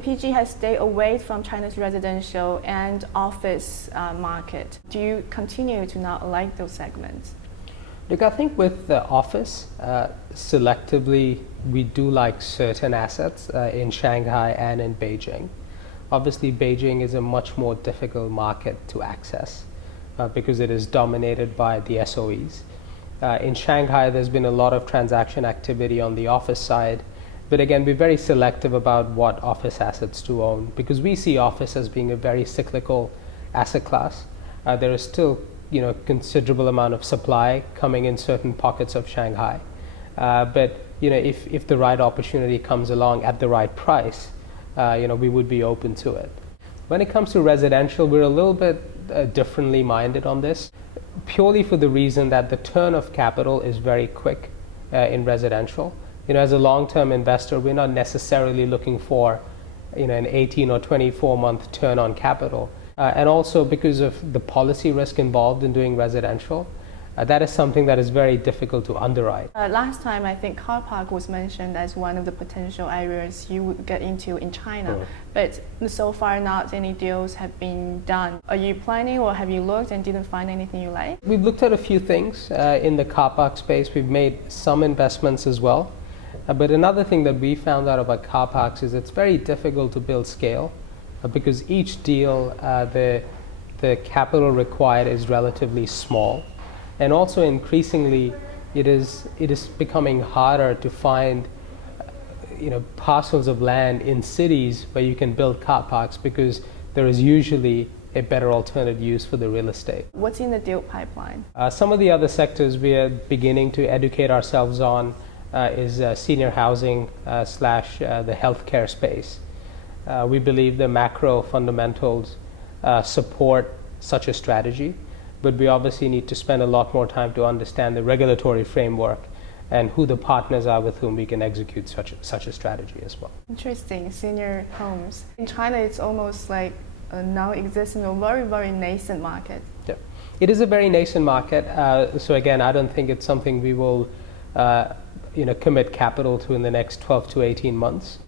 APG has stayed away from China's residential and office market. Do you continue to not like those segments? Look, I think with the office, selectively, we do like certain assets in Shanghai and in Beijing. Obviously, Beijing is a much more difficult market to access because it is dominated by the SOEs. In Shanghai, there's been a lot of transaction activity on the office side, but again, we're very selective about what office assets to own because we see office as being a very cyclical asset class. There is still considerable amount of supply coming in certain pockets of Shanghai. But if the right opportunity comes along at the right price, we would be open to it. When it comes to residential, we're a little bit differently minded on this, purely for the reason that the turn of capital is very quick in residential. As a long-term investor, we're not necessarily looking for an 18 or 24-month turn on capital. And also because of the policy risk involved in doing residential, that is something that is very difficult to underwrite. Last time, I think car park was mentioned as one of the potential areas you would get into in China. But so far, not any deals have been done. Are you planning or have you looked and didn't find anything you like? We've looked at a few things in the car park space. We've made some investments as well. But another thing that we found out about car parks is it's very difficult to build scale because each deal, the capital required is relatively small. And also increasingly, it is becoming harder to find parcels of land in cities where you can build car parks because there is usually a better alternate use for the real estate. What's in the deal pipeline? Some of the other sectors we are beginning to educate ourselves on is senior housing / the healthcare space. We believe the macro fundamentals support such a strategy, but we obviously need to spend a lot more time to understand the regulatory framework and who the partners are with whom we can execute such a strategy as well. Interesting, senior homes. In China, it's almost like a non-existent or very, very nascent market. Yeah, it is a very nascent market. So again, I don't think it's something we will commit capital to in the next 12 to 18 months.